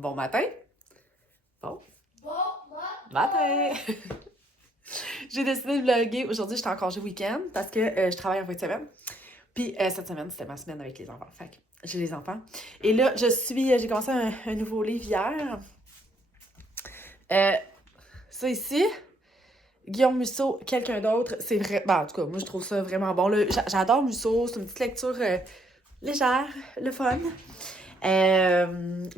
Bon matin. Bon Matin. J'ai décidé de vlogger. Aujourd'hui, j'étais en congé week-end parce que je travaille en fin de semaine. Puis cette semaine, c'était ma semaine avec les enfants. Fait que j'ai les enfants. Et là, j'ai commencé un nouveau livre hier. Ça ici, Guillaume Musso, quelqu'un d'autre, c'est vrai. Ben, en tout cas, moi, je trouve ça vraiment bon. Là, j'adore Musso. C'est une petite lecture légère, le fun.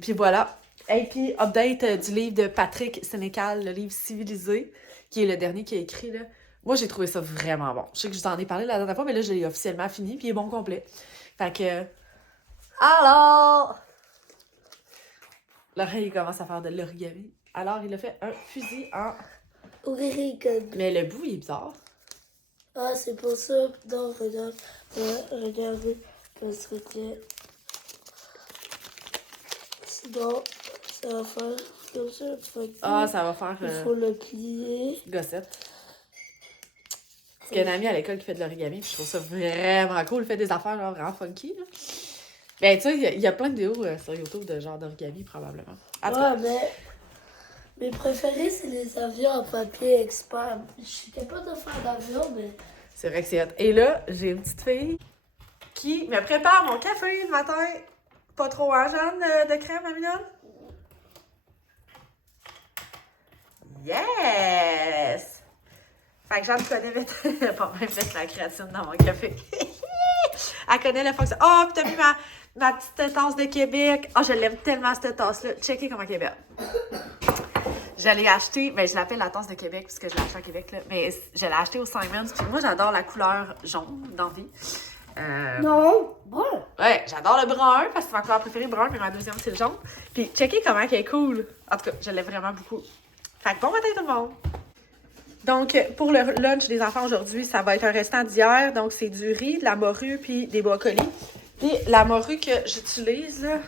Puis voilà. Et puis, update du livre de Patrick Sénécal, le livre Civilisé, qui est le dernier qu'il a écrit, là. Moi, j'ai trouvé ça vraiment bon. Je sais que je vous en ai parlé la dernière fois, mais là, je l'ai officiellement fini, puis il est bon complet. Fait que... Alors! L'oreille commence à faire de l'origami. Alors, il a fait un fusil en... origami. Mais le bout, il est bizarre. Ah, c'est pour ça. Non, regarde. Regardez. Parce que sinon, ça va faire comme ça. Ah, ça va faire... Il faut le plier. Gossette. Parce qu'il y a une amie à l'école qui fait de l'origami, puis je trouve ça vraiment cool. Elle fait des affaires genre vraiment funky, là. Ben, tu sais, il y a plein de vidéos sur YouTube de genre d'origami, probablement. Ouais, mais mes préférés, c'est les avions en papier expert. Je suis capable de faire d'avion, mais... C'est vrai que c'est hot. Et là, j'ai une petite fille qui me prépare mon café le matin. Pas trop, hein, Jeanne, de crème, ma mignonne? Yes! Fait que Jeanne connaît pas même mettre la créatine dans mon café. Elle connaît la fonction. Oh, pis t'as mis ma petite tasse de Québec. Oh, je l'aime tellement, cette tasse-là. Checkez comment elle est belle. Je l'ai acheté, ben je l'appelle la tasse de Québec puisque je l'ai acheté à Québec, là. Mais je l'ai acheté au Simons. Puis moi, j'adore la couleur jaune d'envie. Non, brun. Ouais, j'adore le brun parce que c'est ma couleur préférée, brun, mais ma deuxième, c'est le jaune. Puis checkez comment elle est cool. En tout cas, je l'aime vraiment beaucoup. Fait que bon matin tout le monde! Donc, pour le lunch des enfants aujourd'hui, ça va être un restant d'hier. Donc, c'est du riz, de la morue, puis des brocolis. Puis la morue que j'utilise, là,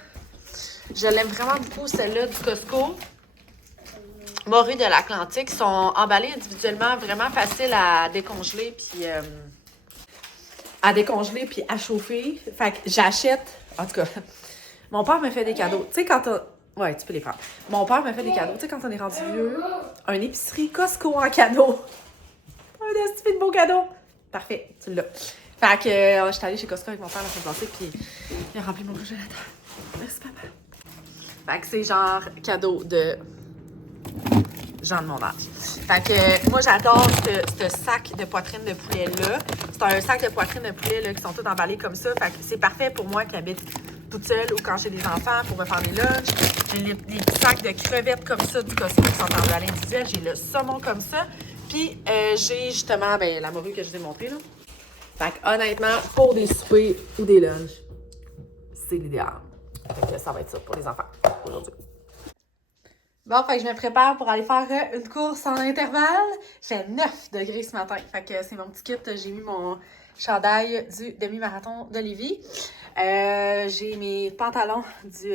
je l'aime vraiment beaucoup, celle-là du Costco. Morue de l'Atlantique, sont emballées individuellement, vraiment facile à décongeler, puis à chauffer. Fait que j'achète, en tout cas, mon père me fait des cadeaux. Tu sais, quand on... Ouais, tu peux les prendre. Mon père me fait des cadeaux. Tu sais, quand on est rendu vieux, un épicerie Costco en cadeau. Un petit de beau cadeau. Parfait, tu l'as. Fait que j'étais allée chez Costco avec mon père la semaine passée, puis il a rempli mon congélateur. Merci, papa. Fait que c'est genre cadeau de gens de mon âge. Fait que moi, j'adore ce sac de poitrine de poulet-là. C'est un sac de poitrine de poulet là, qui sont tous emballés comme ça. Fait que c'est parfait pour moi qui habite toute seule ou quand j'ai des enfants pour me faire des lunchs. J'ai les petits sacs de crevettes comme ça du Costco qui sont emballés individuels. J'ai le saumon comme ça. Puis j'ai justement la morue que je vous ai montrée là. Fait que honnêtement, pour des soupers ou des lunchs, c'est l'idéal. Fait que ça va être ça pour les enfants aujourd'hui. Bon, fait que je me prépare pour aller faire une course en intervalle. Il fait 9 degrés ce matin. Fait que c'est mon petit kit. J'ai mis mon chandail du demi-marathon de Lévis. J'ai mes pantalons du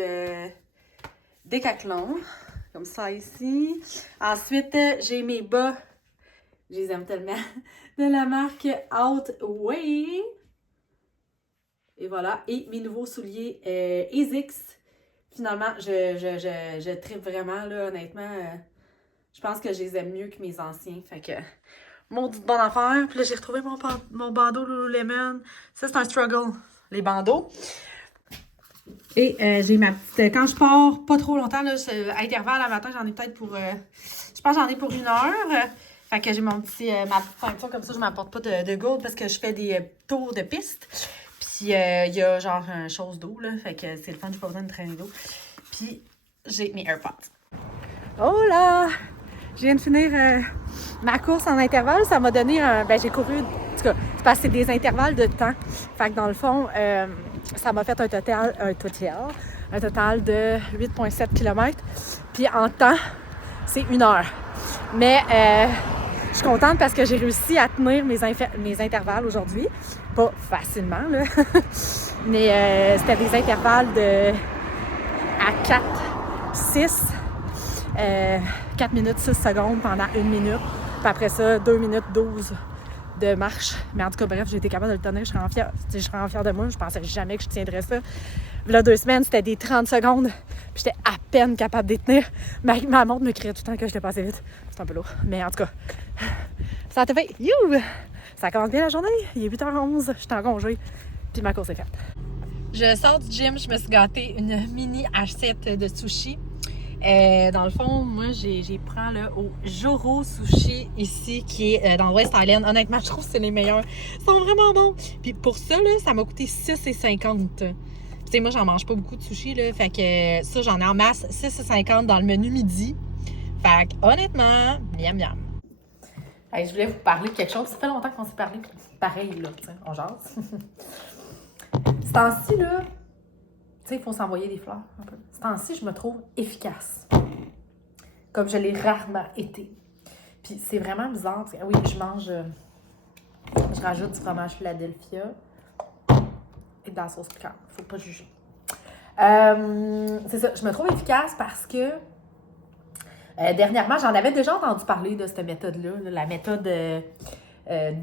Décathlon. Comme ça ici. Ensuite, j'ai mes bas. Je les aime tellement. De la marque Outway. Et voilà. Et mes nouveaux souliers ASICS. Finalement, je tripe vraiment, là, honnêtement. Je pense que je les aime mieux que mes anciens. Fait que, maudite bonne affaire. Puis là, j'ai retrouvé mon bandeau Lululemon. Ça, c'est un struggle, les bandeaux. Et j'ai ma petite... Quand je pars pas trop longtemps, là, à intervalle, le matin, j'en ai peut-être pour... je pense que j'en ai pour 1 heure. Fait que j'ai ma petite ceinture comme ça, je m'apporte pas de gourde parce que je fais des tours de piste. Puis, il y a genre une chose d'eau, là. Fait que c'est le fun, j'ai pas besoin de traîner d'eau. Puis, j'ai mes AirPods. Oh là! Je viens de finir ma course en intervalle. Ça m'a donné un... j'ai couru... En tout cas, c'est parce que c'est des intervalles de temps. Fait que dans le fond, ça m'a fait un total de 8,7 km. Puis, en temps, c'est 1 heure. Mais... je suis contente parce que j'ai réussi à tenir mes intervalles aujourd'hui. Pas facilement, là. Mais c'était des intervalles à 4 minutes 6 secondes pendant 1 minute. Puis après ça, 2 minutes 12 de marche. Mais en tout cas, bref, j'ai été capable de le tenir. Je serais fière de moi. Je pensais jamais que je tiendrais ça. Là, 2 semaines, c'était des 30 secondes. Puis J'étais à peine capable de les tenir. Ma montre me criait tout le temps que j'étais passée vite. C'est un peu lourd. Mais en tout cas, ça a été fait. You! Ça commence bien la journée. Il est 8h11. J'étais en congé. Puis ma course est faite. Je sors du gym. Je me suis gâtée une mini assiette de sushi. Dans le fond, moi, j'ai prends là, au Joro Sushi ici, qui est dans West Island. Honnêtement, je trouve que c'est les meilleurs. Ils sont vraiment bons. Puis pour ça, là, ça m'a coûté 6,50. Tu sais, moi, j'en mange pas beaucoup de sushi, là. Fait que ça, j'en ai en masse 6,50 dans le menu midi. Fait que honnêtement, miam miam. Hey, je voulais vous parler de quelque chose. Ça fait longtemps qu'on s'est parlé. Pareil, là, tu sais, on jase. Ce temps-ci, là, tu sais, il faut s'envoyer des fleurs un peu. Ce temps-ci, je me trouve efficace. Comme je l'ai rarement été. Puis c'est vraiment bizarre. Parce que, oui, je rajoute du fromage Philadelphia et de la sauce piquante. Faut pas juger. C'est ça, je me trouve efficace parce que dernièrement, j'en avais déjà entendu parler de cette méthode-là, la méthode des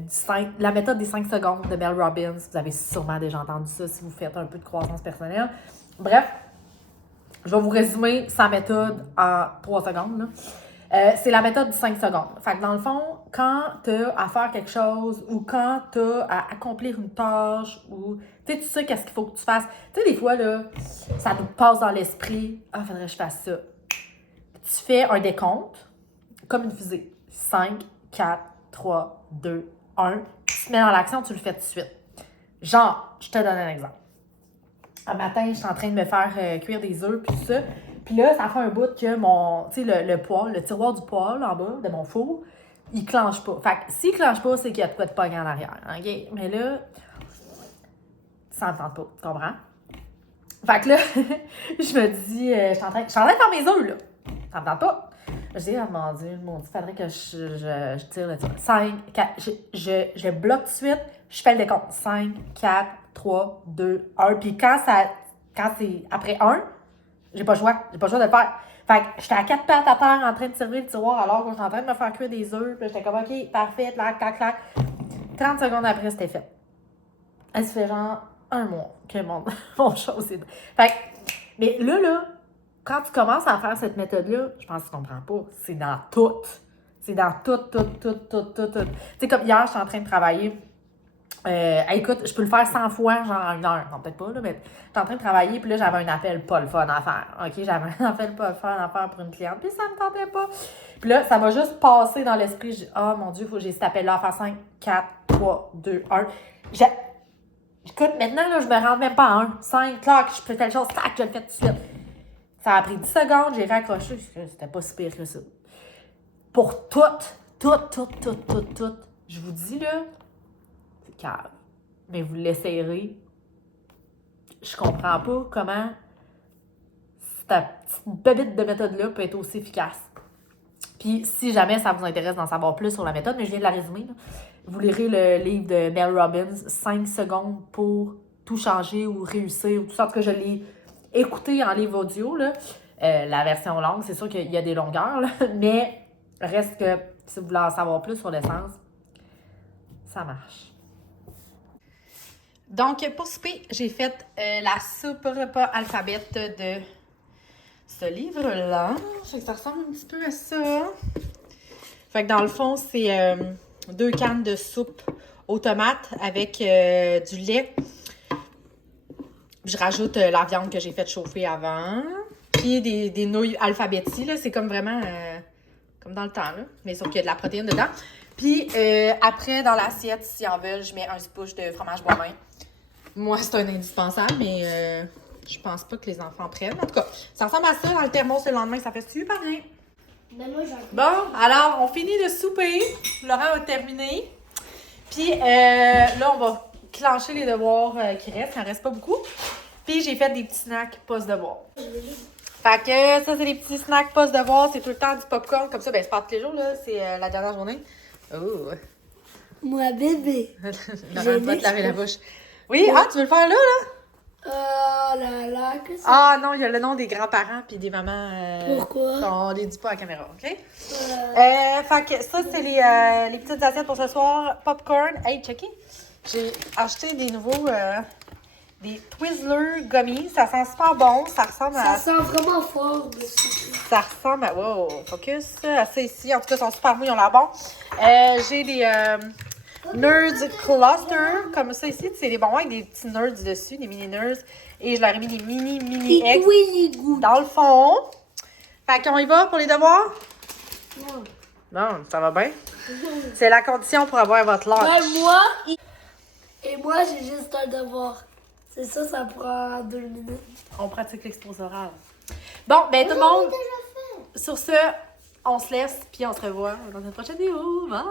5 secondes de Mel Robbins. Vous avez sûrement déjà entendu ça si vous faites un peu de croissance personnelle. Bref, je vais vous résumer sa méthode en 3 secondes. Là. C'est la méthode du 5 secondes. Fait que dans le fond, quand tu as à faire quelque chose ou quand tu as à accomplir une tâche ou tu sais qu'est-ce qu'il faut que tu fasses. Tu sais, des fois, là, ça nous passe dans l'esprit. Ah, faudrait que je fasse ça. Tu fais un décompte comme une fusée. 5, 4, 3, 2, 1. Tu te mets dans l'action, tu le fais tout de suite. Genre, je te donne un exemple. Un matin, je suis en train de me faire cuire des œufs, puis tout ça. Puis là, ça fait un bout que tu sais, le poêle, le tiroir du poêle en bas de mon four, il clenche pas. Fait que s'il clenche pas, c'est qu'il y a de quoi de pogner en arrière. OK? Mais là, ça me tente pas. Tu comprends? Fait que là, je me dis, je suis en train de faire mes œufs, là. Ça me tente pas. Je dis, ah mon Dieu, il faudrait que je tire le tir. 5, 4, je bloque tout de suite, je fais le décompte. 5, 4, 3, 2, 1. Puis quand c'est après 1, j'ai pas le choix de le faire. Fait que j'étais à 4 pattes à terre en train de servir le tiroir alors que j'étais en train de me faire cuire des œufs. Puis j'étais comme, OK, parfait, clac, clac, clac. 30 secondes après, c'était fait. Elle se fait genre un mois que mon chose est... Fait que, mais là, quand tu commences à faire cette méthode-là, je pense que tu comprends pas. C'est dans tout. C'est dans tout. Tu sais, comme hier, je suis en train de travailler. Écoute, je peux le faire 100 fois, genre en 1 heure. Non, peut-être pas, là, mais je suis en train de travailler, puis là, j'avais un appel pas le fun à faire. OK, j'avais un appel pas le fun à faire pour une cliente, puis ça me tentait pas. Puis là, ça m'a juste passé dans l'esprit. J'ai dit, oh mon Dieu, il faut que j'ai cet appel-là à faire 5, 4, 3, 2, 1. Écoute, maintenant, là, je me rends même pas à 1. 5, clac, je fais telle chose, tac, je le fais tout de suite. Ça a pris 10 secondes, j'ai raccroché. C'était pas si pire que ça. Pour tout. Je vous dis, là, c'est calme. Mais vous l'essayerez. Je comprends pas comment cette petite bébite de méthode-là peut être aussi efficace. Puis, si jamais ça vous intéresse d'en savoir plus sur la méthode, mais je viens de la résumer, là, vous lirez le livre de Mel Robbins, 5 secondes pour tout changer ou réussir, ou tout ça. En tout cas, je l'ai écouté en livre audio, là. La version longue, c'est sûr qu'il y a des longueurs, là, mais reste que si vous voulez en savoir plus sur l'essence, ça marche. Donc, pour souper, j'ai fait la soupe repas alphabet de ce livre-là. Fait que ça ressemble un petit peu à ça. Fait que dans le fond, c'est 2 cannes de soupe aux tomates avec du lait. Je rajoute la viande que j'ai fait chauffer avant. Puis des nouilles alphabéti, là. C'est comme vraiment comme dans le temps, là. Mais sauf qu'il y a de la protéine dedans. Puis après, dans l'assiette, si en veulent, je mets un push de fromage bois-main. Moi, c'est un indispensable, mais je pense pas que les enfants prennent. En tout cas, ça ressemble à ça dans le thermos le lendemain. Ça fait super bien. Mais moi, Bon, alors, on finit de souper. Laurent a terminé. Puis là, on va clencher les devoirs qui restent. Il n'en reste pas beaucoup. Puis j'ai fait des petits snacks post-devoir. Fait que ça, c'est des petits snacks post-devoir. C'est tout le temps du popcorn. Comme ça, ben c'est pas tous les jours, là. C'est la dernière journée. Oh! moi, bébé. Laurent va te laver la bouche. Oui, tu veux le faire là? Oh là là, que ça. Ah non, il y a le nom des grands-parents puis des mamans. Pourquoi? On les dit pas à la caméra, OK? Fait que ça, c'est les petites assiettes pour ce soir. Popcorn. Hey, checké. J'ai acheté des nouveaux des Twizzlers gummies. Ça sent super bon. Ça ressemble Ça à... sent vraiment fort, mais c'est... Ça ressemble à... Wow, focus. À ça ici. En tout cas, ils sont super mous. Ils ont l'air bons. J'ai des Nerds Cluster. Comme ça ici. C'est des bonbons avec des petits nerds dessus. Des mini nerds. Et je leur ai mis des mini eggs dans le fond. Fait qu'on y va pour les devoirs? Non. Non, ça va bien. C'est la condition pour avoir votre lunch. Ouais, moi... Et moi, j'ai juste un devoir. C'est ça, ça prend 2 minutes. On pratique l'exposé oral. Bon, ben tout le monde, sur ce, on se laisse, puis on se revoit dans une prochaine vidéo. Bye!